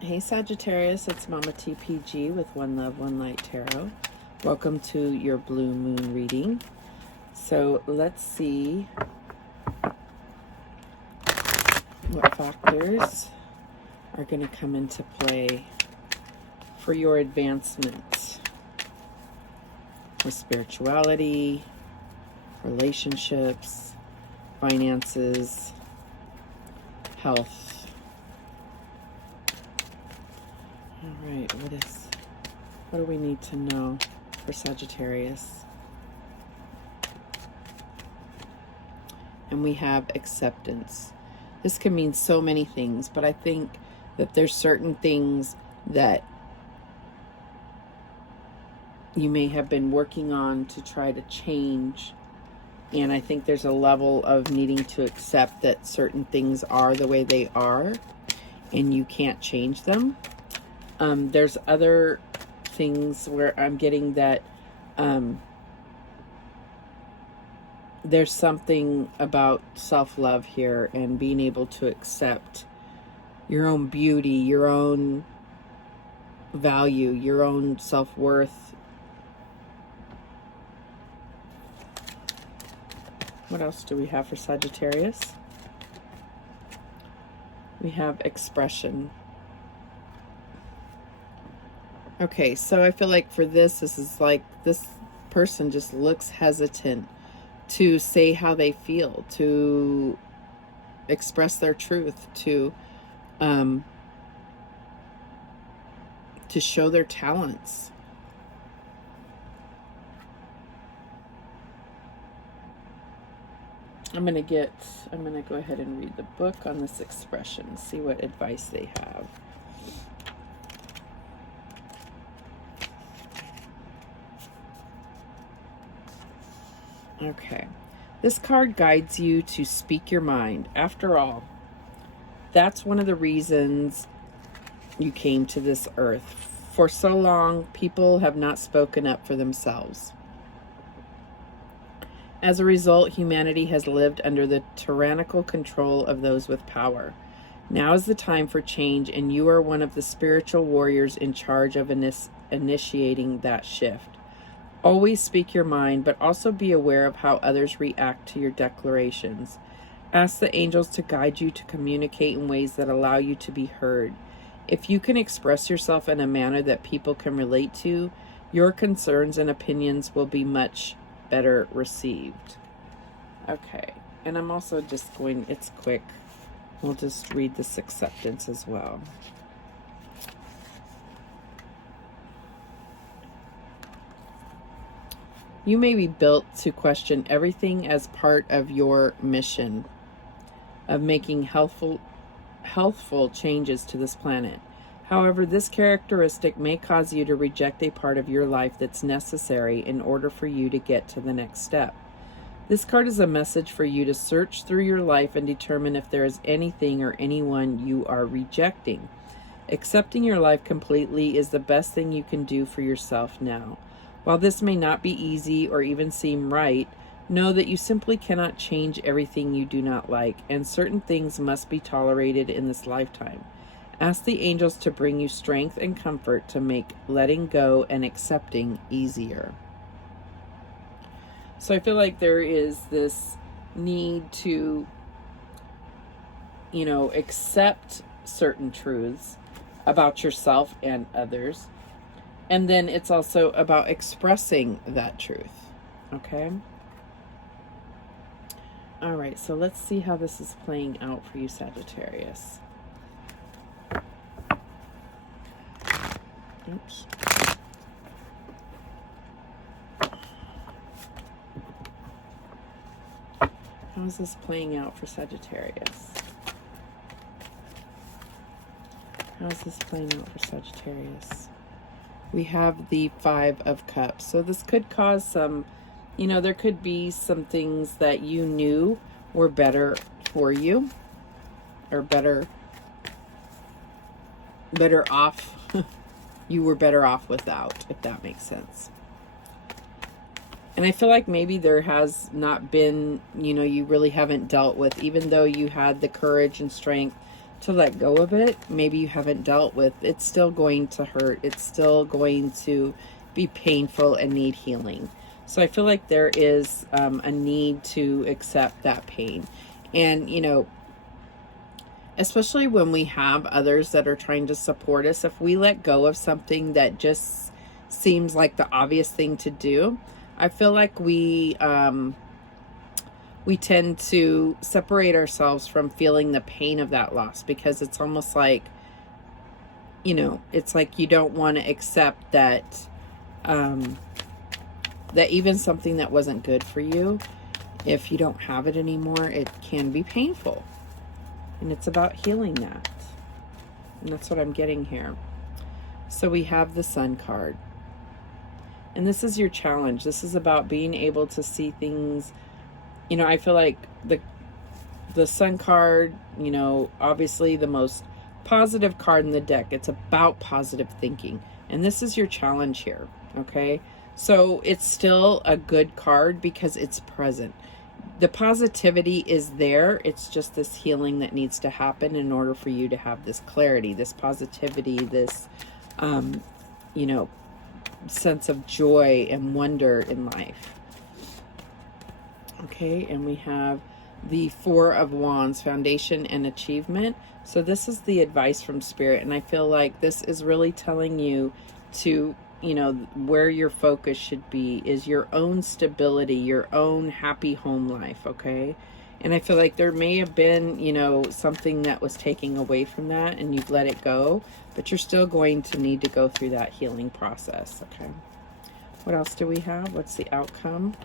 Hey Sagittarius, it's Mama TPG with One Love, One Light Tarot. Welcome to your Blue Moon reading. So let's see what factors are going to come into play for your advancement with spirituality, relationships, finances, health. All right, what do we need to know for Sagittarius? And we have acceptance. This can mean so many things, but I think that there's certain things that you may have been working on to try to change. And I think there's a level of needing to accept that certain things are the way they are and you can't change them. There's other things where I'm getting that there's something about self-love here and being able to accept your own beauty, your own value, your own self-worth. What else do we have for Sagittarius? We have expression. Okay, so I feel like for this is like this person just looks hesitant to say how they feel, to express their truth, to show their talents. I'm gonna go ahead and read the book on this expression, see what advice they have. Okay, this card guides you to speak your mind. After all, that's one of the reasons you came to this earth. For so long, people have not spoken up for themselves. As a result, humanity has lived under the tyrannical control of those with power. Now is the time for change, and you are one of the spiritual warriors in charge of initiating that shift. Always speak your mind, but also be aware of how others react to your declarations. Ask the angels to guide you to communicate in ways that allow you to be heard. If you can express yourself in a manner that people can relate to, your concerns and opinions will be much better received. Okay, and I'm also just going, it's quick. We'll just read this acceptance as well. You may be built to question everything as part of your mission of making healthful changes to this planet. However, this characteristic may cause you to reject a part of your life that's necessary in order for you to get to the next step. This card is a message for you to search through your life and determine if there is anything or anyone you are rejecting. Accepting your life completely is the best thing you can do for yourself now. While this may not be easy or even seem right, know that you simply cannot change everything you do not like, and certain things must be tolerated in this lifetime. Ask the angels to bring you strength and comfort to make letting go and accepting easier. So I feel like there is this need to, accept certain truths about yourself and others. And then it's also about expressing that truth. Okay? All right, so let's see how this is playing out for you, Sagittarius. Oops. How is this playing out for Sagittarius? How is this playing out for Sagittarius? We have the 5 of Cups. So this could cause some, there could be some things that you knew were better for you, or better off. You were better off without, if that makes sense. And I feel like maybe there has not been, you really haven't dealt with, even though you had the courage and strength to let go of it. Maybe you haven't dealt with, it's still going to hurt. It's still going to be painful and need healing. So I feel like there is a need to accept that pain. And, you know, especially when we have others that are trying to support us, if we let go of something that just seems like the obvious thing to do, I feel like we tend to separate ourselves from feeling the pain of that loss, because it's almost like, you know, it's like you don't want to accept that that even something that wasn't good for you, if you don't have it anymore, it can be painful. And it's about healing that. And that's what I'm getting here. So we have the Sun card. And this is your challenge. This is about being able to see things. You know, I feel like the Sun card, you know, obviously the most positive card in the deck. It's about positive thinking. And this is your challenge here, okay? So it's still a good card because it's present. The positivity is there. It's just this healing that needs to happen in order for you to have this clarity, this positivity, this, you know, sense of joy and wonder in life. Okay, and we have the Four of Wands, foundation and achievement. So this is the advice from Spirit, and I feel like this is really telling you to, you know, where your focus should be is your own stability, your own happy home life, okay? And I feel like there may have been, you know, something that was taking away from that and you've let it go, but you're still going to need to go through that healing process, okay? What else do we have? What's the outcome?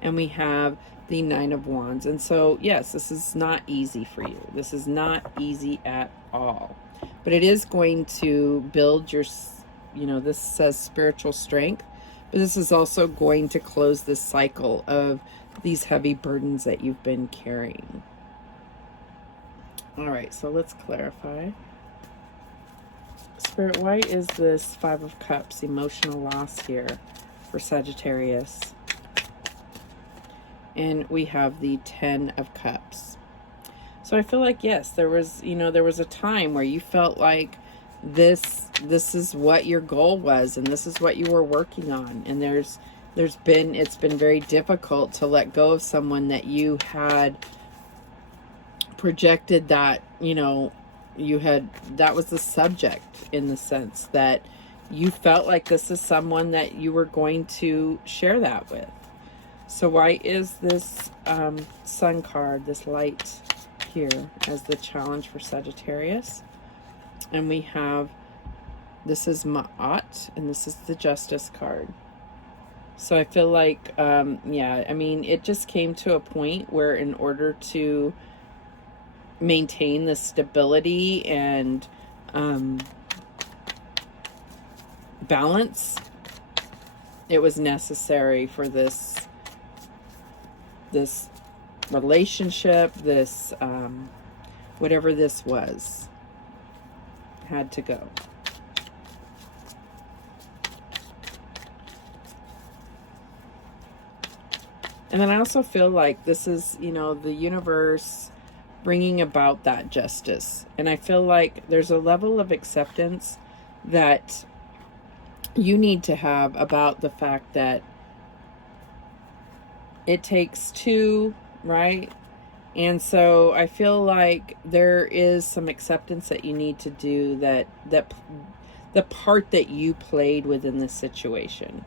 And we have the Nine of Wands. And so, yes, this is not easy for you. This is not easy at all. But it is going to build your, you know, this says spiritual strength, but this is also going to close this cycle of these heavy burdens that you've been carrying. All right, so let's clarify. Spirit, why is this Five of Cups, emotional loss here for Sagittarius? And we have the Ten of Cups. So I feel like, yes, there was, you know, there was a time where you felt like this is what your goal was and this is what you were working on. And it's been very difficult to let go of someone that you had projected that, you know, that was the subject, in the sense that you felt like this is someone that you were going to share that with. So why is this Sun card, this light here, as the challenge for Sagittarius? And we have, this is Ma'at, and this is the Justice card. So I feel like, yeah, I mean, it just came to a point where in order to maintain the stability and balance, it was necessary for this relationship, this whatever this was, had to go. And then I also feel like this is, you know, the universe bringing about that justice. And I feel like there's a level of acceptance that you need to have about the fact that it takes two, right? And so I feel like there is some acceptance that you need to do, that the part that you played within this situation.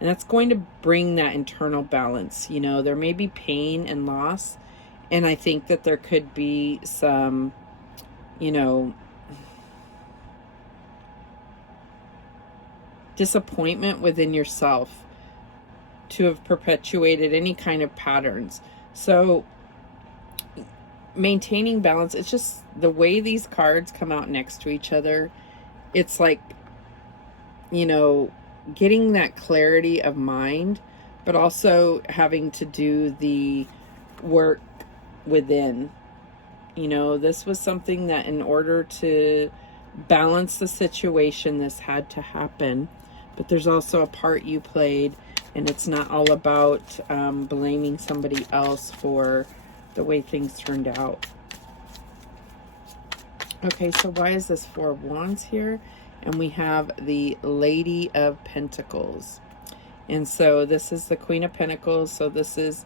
And that's going to bring that internal balance. You know, there may be pain and loss, and I think that there could be some, you know, disappointment within yourself to have perpetuated any kind of patterns. So maintaining balance, it's just the way these cards come out next to each other. It's like, you know, getting that clarity of mind, but also having to do the work within. You know, this was something that in order to balance the situation, this had to happen. But there's also a part you played, and it's not all about blaming somebody else for the way things turned out. Okay, so why is this Four of Wands here? And we have the Lady of Pentacles. And so this is the Queen of Pentacles. So this is,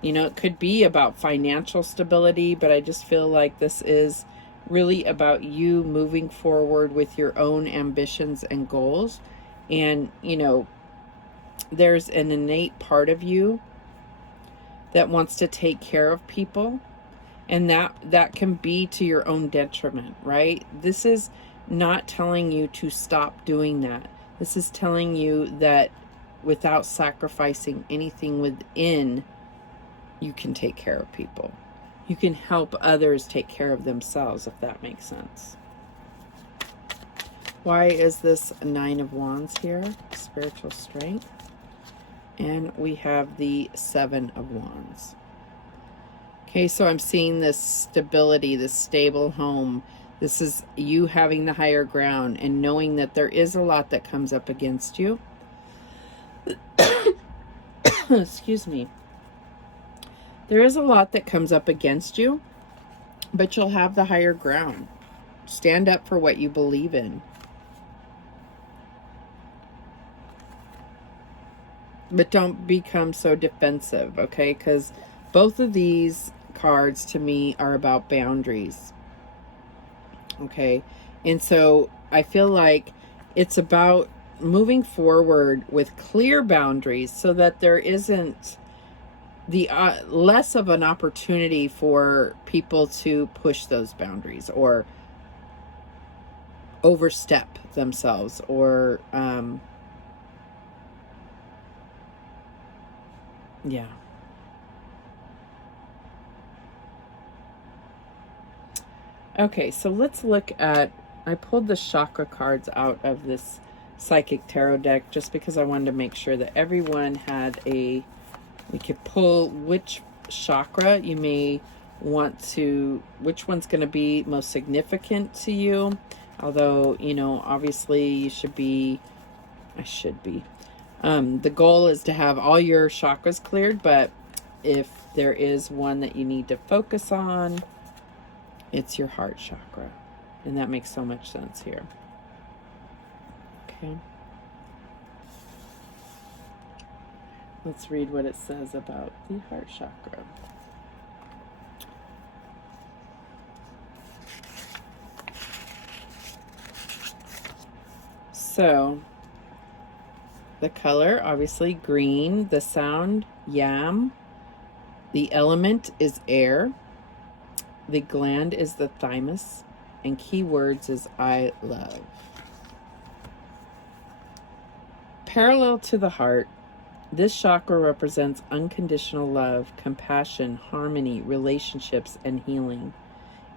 you know, it could be about financial stability, but I just feel like this is really about you moving forward with your own ambitions and goals. And, you know, there's an innate part of you that wants to take care of people. And that can be to your own detriment, right? This is not telling you to stop doing that. This is telling you that without sacrificing anything within, you can take care of people. You can help others take care of themselves, if that makes sense. Why is this Nine of Wands here? Spiritual strength. And we have the Seven of Wands. Okay, so I'm seeing this stability, this stable home. This is you having the higher ground and knowing that there is a lot that comes up against you. Excuse me. There is a lot that comes up against you, but you'll have the higher ground. Stand up for what you believe in. But don't become so defensive, okay? Because both of these cards to me are about boundaries. Okay? And so I feel like it's about moving forward with clear boundaries so that there isn't the less of an opportunity for people to push those boundaries or overstep themselves or yeah. Okay, so let's look at, I pulled the chakra cards out of this psychic tarot deck just because I wanted to make sure that everyone had we could pull which chakra you may want to, which one's going to be most significant to you. Although, you know, obviously you should be, the goal is to have all your chakras cleared, but if there is one that you need to focus on, it's your heart chakra. And that makes so much sense here. Okay. Let's read what it says about the heart chakra. So, the color, obviously green. The sound, yam. The element is air. The gland is the thymus. And keywords is I love. Parallel to the heart, this chakra represents unconditional love, compassion, harmony, relationships, and healing.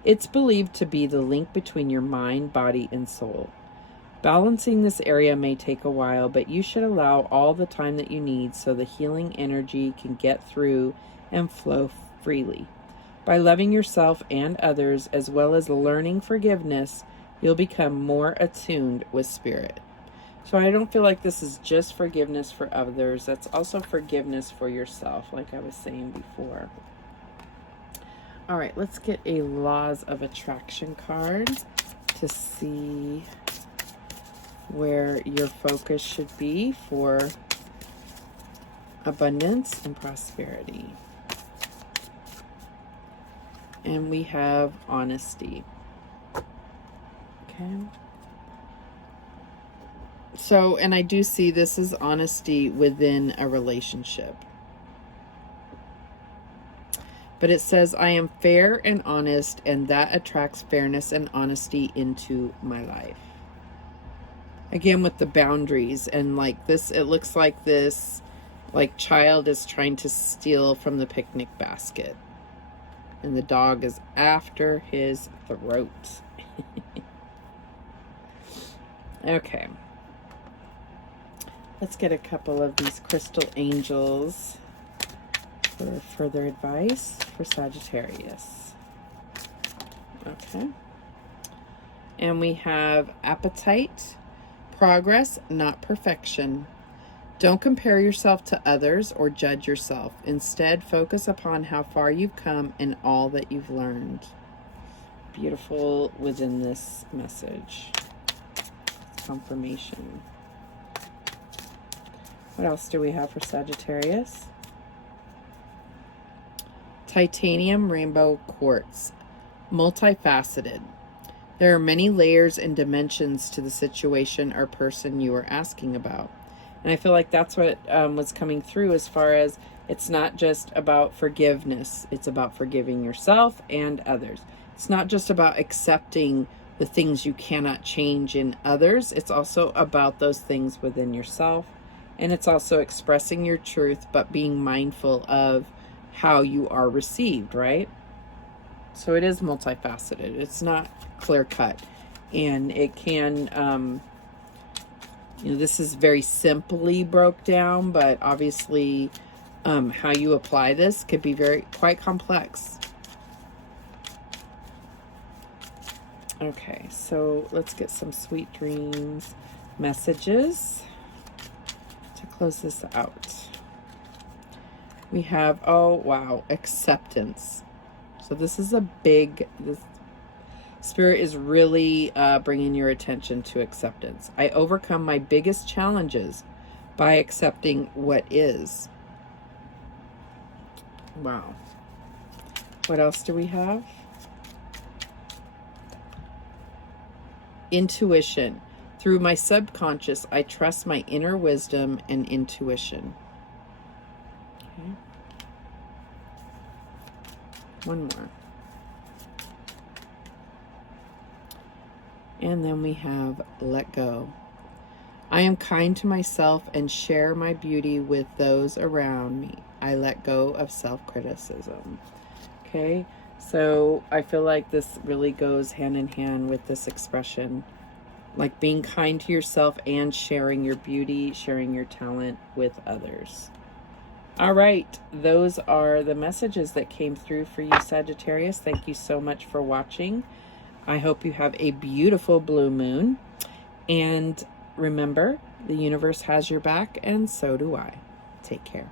It's believed to be the link between your mind, body, and soul. Balancing this area may take a while, but you should allow all the time that you need so the healing energy can get through and flow freely. By loving yourself and others, as well as learning forgiveness, you'll become more attuned with spirit. So I don't feel like this is just forgiveness for others. That's also forgiveness for yourself, like I was saying before. All right, let's get a Laws of Attraction card to see where your focus should be for abundance and prosperity. And we have honesty. Okay. So, and I do see this is honesty within a relationship. But it says, I am fair and honest, and that attracts fairness and honesty into my life. Again, with the boundaries, and like this, it looks like this, like child is trying to steal from the picnic basket. And the dog is after his throat. Okay. Let's get a couple of these crystal angels for further advice for Sagittarius. Okay. And we have appetite, progress, not perfection. Don't compare yourself to others or judge yourself. Instead, focus upon how far you've come and all that you've learned. beautiful within this message? Confirmation. What else do we have for Sagittarius? Titanium rainbow quartz. Multifaceted. There are many layers and dimensions to the situation or person you are asking about. And I feel like that's what was coming through, as far as it's not just about forgiveness. It's about forgiving yourself and others. It's not just about accepting the things you cannot change in others. It's also about those things within yourself. And it's also expressing your truth, but being mindful of how you are received, right? So it is multifaceted. It's not clear cut. And it can, this is very simply broke down, but obviously how you apply this could be quite complex. Okay, so let's get some sweet dreams messages to close this out. We have, oh wow, acceptance. So this is this Spirit is really bringing your attention to acceptance. I overcome my biggest challenges by accepting what is. Wow. What else do we have? Intuition. Through my subconscious, I trust my inner wisdom and intuition. Okay. One more. And then we have let go. I am kind to myself and share my beauty with those around me. I let go of self-criticism. Okay, so I feel like this really goes hand in hand with this expression, like being kind to yourself and sharing your beauty, sharing your talent with others. All right, those are the messages that came through for you, Sagittarius. Thank you so much for watching. I hope you have a beautiful blue moon. And remember, the universe has your back, and so do I. Take care.